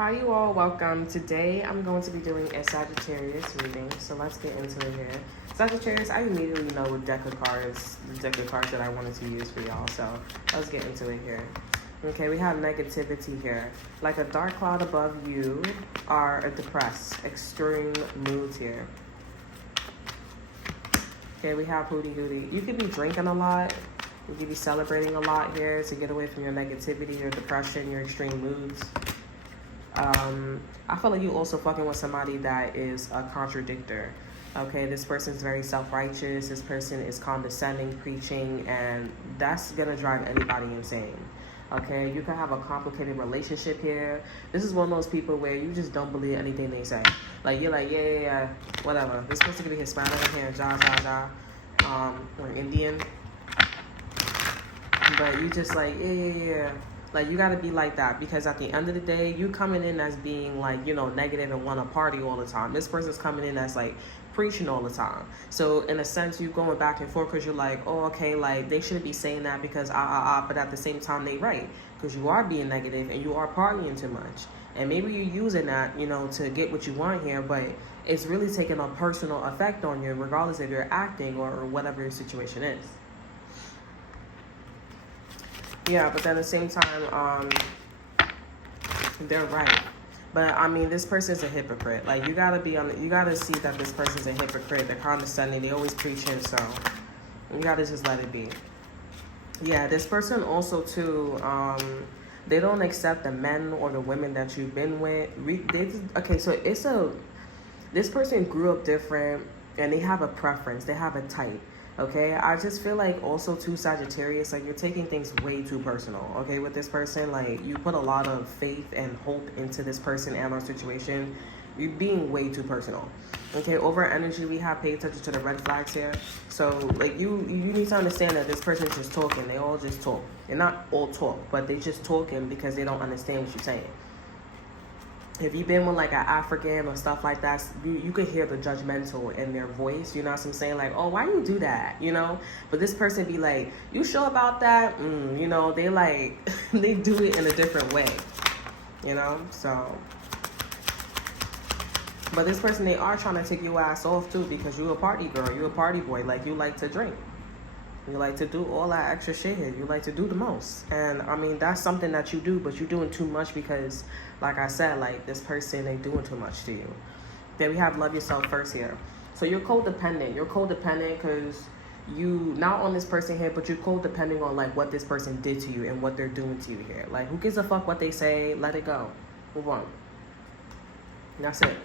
Hi you all, welcome. Today I'm going to be doing a Sagittarius reading, so let's get into it here. Sagittarius, I immediately know what deck of cards, the deck of cards that I wanted to use for y'all, so let's get into it here. Okay, we have negativity here. Like a dark cloud above you are a depressed, extreme moods here. Okay, we have hootie hootie. You could be drinking a lot. You could be celebrating a lot here to get away from your negativity, your depression, your extreme moods. I feel like you also fucking with somebody that is a contradictor. Okay, this person is very self-righteous. This person is condescending, preaching, and that's gonna drive anybody insane. Okay, you can have a complicated relationship here. This is one of those people where you just don't believe anything they say. Like, you're like, yeah, whatever. This person could be Hispanic here, or Indian. But you just like, yeah. Like, you gotta be like that, because at the end of the day, you coming in as being like, you know, negative and want to party all the time. This person's coming in as like preaching all the time. So in a sense, you going back and forth because you're like, oh, okay, like they shouldn't be saying that because but at the same time they right, because you are being negative and you are partying too much. And maybe you're using that, you know, to get what you want here, but it's really taking a personal effect on you, regardless if you're acting or whatever your situation is. Yeah, but then at the same time, they're right. But I mean, this person's a hypocrite. Like, you gotta see that this person's a hypocrite. They're condescending. They always preaching. So you gotta just let it be. Yeah, this person also too. They don't accept the men or the women that you've been with. This person grew up different, and they have a preference. They have a type. Okay, I just feel like also too, Sagittarius, like you're taking things way too personal. Okay, with this person, like you put a lot of faith and hope into this person and our situation. You're being way too personal. Okay, over energy, we have pay attention to the red flags here. So like you need to understand that this person's just talking. They all just talk. They're not all talk, but they just talking because they don't understand what you're saying. If you've been with like an African or stuff like that, you could hear the judgmental in their voice. You know what I'm saying? Like, oh, why you do that? You know? But this person be like, you sure about that? You know, they like, they do it in a different way. You know? So, but this person, they are trying to take your ass off too, because you a party girl. You a party boy. Like, you like to drink. You like to do all that extra shit here. You like to do the most. And I mean, that's something that you do, but you're doing too much because, like I said, like this person, they doing too much to you. Then we have love yourself first here. So you're codependent. You're codependent because you, not on this person here, but you're codependent on like what this person did to you and what they're doing to you here. Like, who gives a fuck what they say? Let it go. Move on. That's it.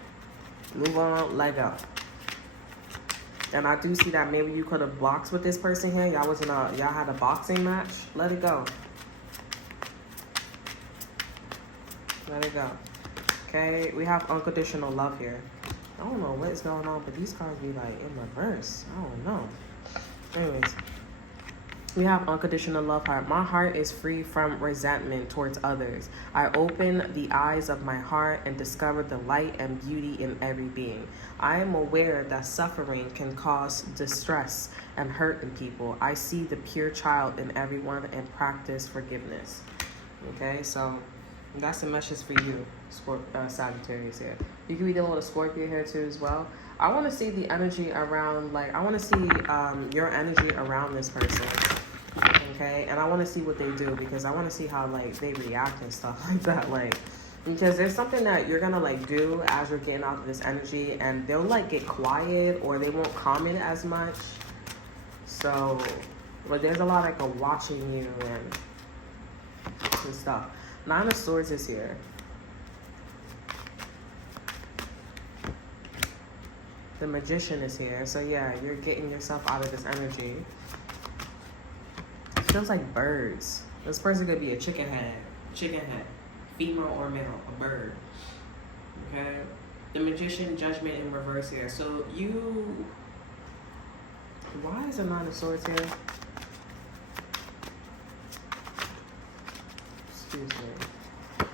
Move on, let go. And I do see that maybe you could have boxed with this person here. Y'all had a boxing match. Let it go. Let it go. Okay, we have unconditional love here. I don't know what is going on, but these cards be like in reverse. I don't know. Anyways, we have unconditional love heart. My heart is free from resentment towards others. I open the eyes of my heart and discover the light and beauty in every being. I am aware that suffering can cause distress and hurt in people. I see the pure child in everyone and practice forgiveness. Okay, so that's the message for you, Sagittarius here. You can be dealing with a Scorpio here too as well. I want to see the energy around, like, I want to see your energy around this person. Okay, and I want to see what they do, because I want to see how like they react and stuff like that. Like, because there's something that you're gonna like do as you're getting out of this energy, and they'll like get quiet or they won't comment as much. So, but there's a lot like a watching you and stuff. Nine of Swords is here. The Magician is here. So yeah, you're getting yourself out of this energy. It feels like birds. This person could be a chicken head, female or male, a bird. Okay. The Magician, Judgment in reverse here. So you, why is the Nine of Swords here? Excuse me.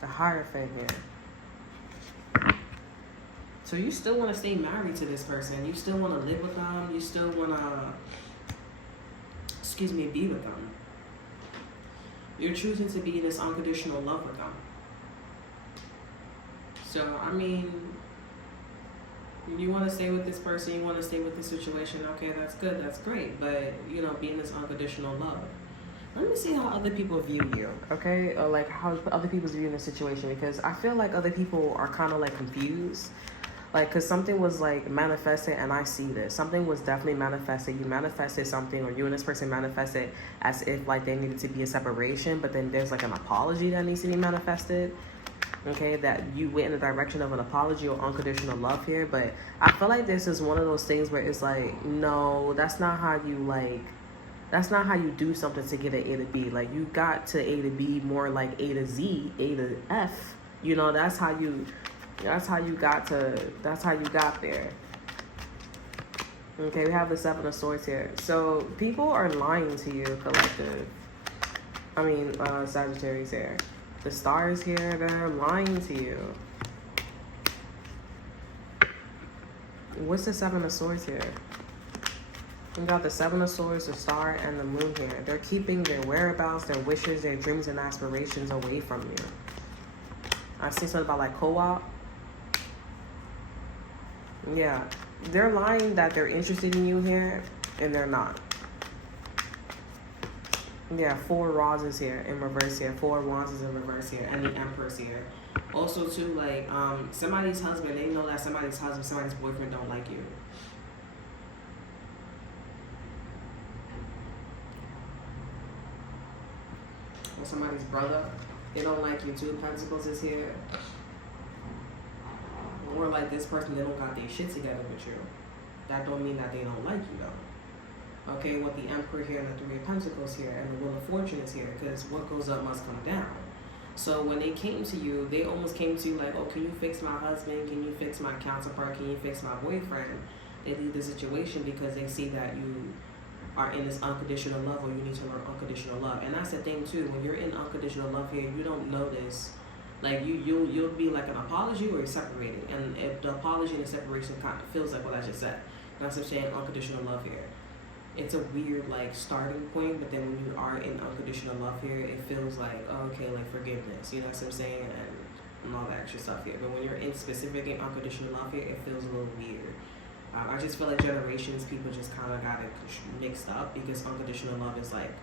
The Hierophant here. So you still want to stay married to this person. You still want to live with them. You still want to, be with them. You're choosing to be in this unconditional love with them. So, I mean, you want to stay with this person, you want to stay with this situation, okay, that's good, that's great. But, you know, being this unconditional love. Let me see how other people view you, okay? Or, like, how other people's viewing the situation. Because I feel like other people are kind of, like, confused. Like, because something was, like, manifested, and I see this. Something was definitely manifested. You manifested something, or you and this person manifested as if, like, they needed to be a separation. But then there's, like, an apology that needs to be manifested. Okay, that you went in the direction of an apology or unconditional love here. But I feel like this is one of those things where it's like, no, that's not how you, like, that's not how you do something to get an A to B. Like, you got to A to B more like A to Z, A to F. You know, that's how you got there. Okay, we have the Seven of Swords here. So people are lying to you, collective. I mean, Sagittarius here. The stars here, they're lying to you. What's the Seven of Swords here? We got the Seven of Swords, the Star, and the Moon here. They're keeping their whereabouts, their wishes, their dreams, and aspirations away from you. I see something about, like, co-op. Yeah. They're lying that they're interested in you here, and they're not. Yeah, 4 roses here in reverse here. 4 wands is in reverse here. And the Empress here. Also, too, like, somebody's husband, they know that somebody's husband, somebody's boyfriend don't like you. Or somebody's brother, they don't like you. 2 of Pentacles is here. Or like this person, they don't got their shit together with you. That don't mean that they don't like you though. Okay, with the Emperor here and the 3 of Pentacles here and the Wheel of Fortune is here, because what goes up must come down. So when they came to you, they almost came to you like, oh, can you fix my husband? Can you fix my counterpart? Can you fix my boyfriend? They leave the situation because they see that you are in this unconditional love, or you need to learn unconditional love. And that's the thing too, when you're in unconditional love here, you don't notice, like you'll be like an apology or you're separating. And if the apology and the separation kind of feels like what I just said, that's what I'm saying, unconditional love here. It's a weird like starting point, but then when you are in unconditional love here, it feels like, oh, okay, like forgiveness, you know what I'm saying, and all that extra stuff here. But when you're in specific and unconditional love here, it feels a little weird. I just feel like generations, people just kind of got it mixed up, because unconditional love is like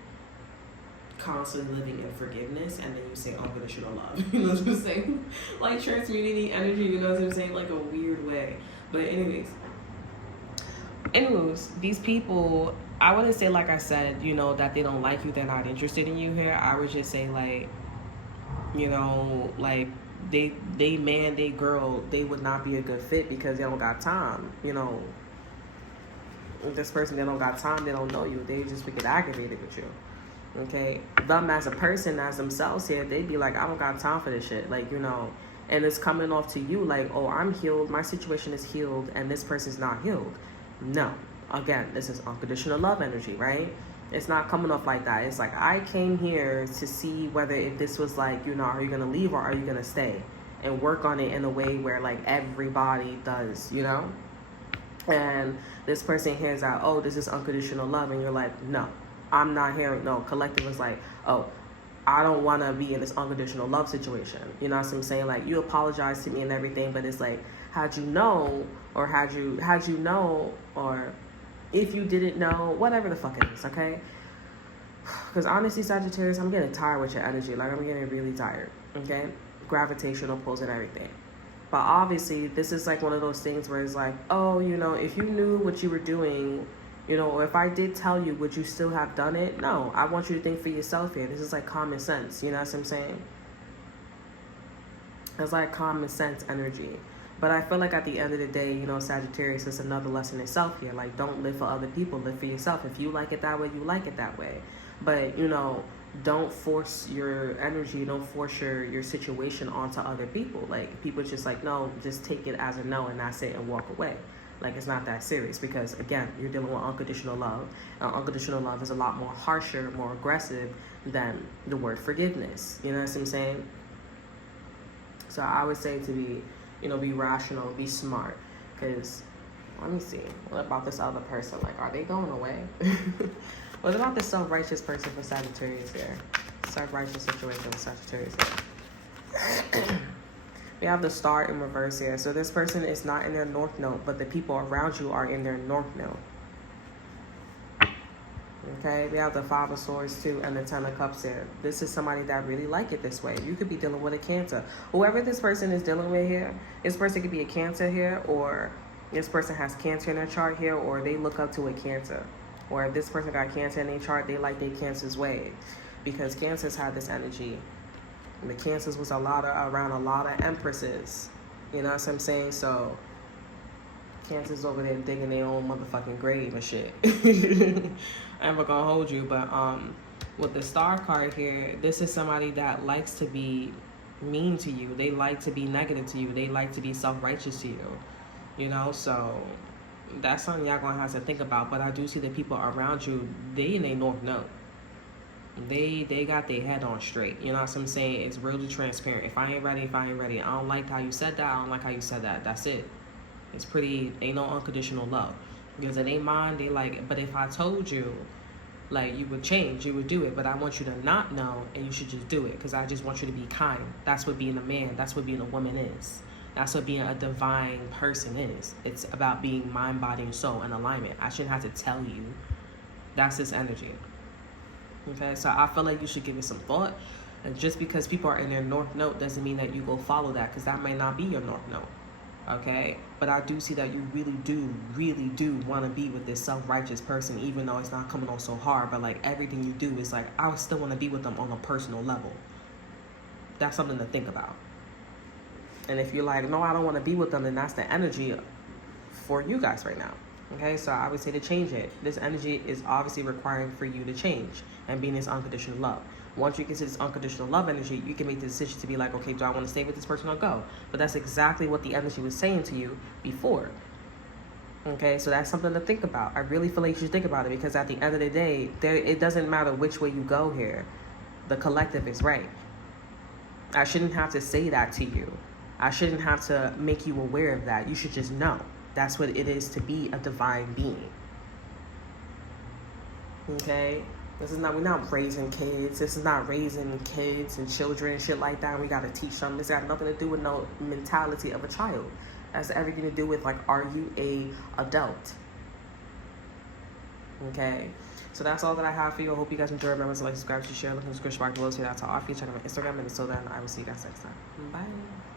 constantly living in forgiveness, and then you say unconditional love, you know what I'm saying? Like transmuting energy, you know what I'm saying? Like a weird way. But anyways, these people, I wouldn't say, like I said, you know, that they don't like you, they're not interested in you here. I would just say, like, you know, like they man, they girl, they would not be a good fit because they don't got time. You know, this person, they don't got time, they don't know you, they just would get aggravated with you. Okay, them as a person, as themselves here, they'd be like, I don't got time for this shit, like, you know. And it's coming off to you like, oh, I'm healed, my situation is healed, and this person's not healed. No, again, this is unconditional love energy, right? It's not coming off like that. It's like, I came here to see whether if this was like, you know, are you going to leave or are you going to stay? And work on it in a way where like everybody does, you know? And this person hears out, oh, this is unconditional love. And you're like, no, I'm not hearing, no. Collective is like, oh, I don't want to be in this unconditional love situation. You know what I'm saying? Like, you apologize to me and everything, but it's like, had you know, or had you know, or if you didn't know, whatever the fuck it is, okay? Because honestly, Sagittarius, I'm getting tired with your energy. Like, I'm getting really tired, okay? Gravitational pulls and everything. But obviously, this is like one of those things where it's like, oh, you know, if you knew what you were doing, you know, or if I did tell you, would you still have done it? No, I want you to think for yourself here. This is like common sense, you know what I'm saying? It's like common sense energy. But I feel like at the end of the day, you know, Sagittarius is another lesson itself here. Like, don't live for other people, live for yourself. If you like it that way, you like it that way. But, you know, don't force your energy, don't force your situation onto other people. Like, people just like, no, just take it as a no and that's it and walk away. Like, it's not that serious, because, again, you're dealing with unconditional love. Unconditional love is a lot more harsher, more aggressive than the word forgiveness. You know what I'm saying? So I would say to be, you know, be rational, be smart. Because, let me see. What about this other person? Like, are they going away? What about this self-righteous person for Sagittarius here? Self-righteous situation with Sagittarius here. We have the star in reverse here. So this person is not in their north node, but the people around you are in their north node. Okay, we have the Five of Swords too and the Ten of Cups here. This is somebody that really like it this way. You could be dealing with a Cancer. Whoever this person is dealing with here, this person could be a Cancer here, or this person has Cancer in their chart here, or they look up to a Cancer. Or if this person got Cancer in their chart, they like their Cancer's way. Because Cancers had this energy. And the Cancers was around a lot of empresses. You know what I'm saying? So Cancers over there digging their own motherfucking grave and shit. I'm not gonna hold you, but with the Star card here, this is somebody that likes to be mean to you. They like to be negative to you. They like to be self-righteous to you. You know, so that's something y'all gonna have to think about. But I do see the people around you, they in their north node. They got their head on straight. You know what I'm saying? It's really transparent. If I ain't ready, I don't like how you said that. I don't like how you said that. That's it. It's pretty, ain't no unconditional love. Because it ain't mine, they like, but if I told you, like, you would change, you would do it. But I want you to not know, and you should just do it. Because I just want you to be kind. That's what being a man, that's what being a woman is. That's what being a divine person is. It's about being mind, body, and soul in alignment. I shouldn't have to tell you. That's this energy. Okay, so I feel like you should give it some thought. And just because people are in their north node doesn't mean that you go follow that, because that might not be your north node. Okay, but I do see that you really do want to be with this self-righteous person, even though it's not coming on so hard. But like everything you do is like, I still want to be with them on a personal level. That's something to think about. And if you're like, no, I don't want to be with them, then that's the energy for you guys right now. Okay, so I would say to change it. This energy is obviously requiring for you to change and be in this unconditional love. Once you get to this unconditional love energy, you can make the decision to be like, okay, do I want to stay with this person or go? But that's exactly what the energy was saying to you before. Okay, so that's something to think about. I really feel like you should think about it, because at the end of the day, it doesn't matter which way you go here. The collective is right. I shouldn't have to say that to you. I shouldn't have to make you aware of that. You should just know. That's what it is to be a divine being. Okay? We're not raising kids. This is not raising kids and children and shit like that. We got to teach them. This got nothing to do with no mentality of a child. That's everything to do with, like, are you a adult? Okay? So that's all that I have for you. I hope you guys enjoyed. Remember to like, subscribe, share, look in the description box below. So that's all. If you check out my Instagram. And until then, I will see you guys next time. Bye.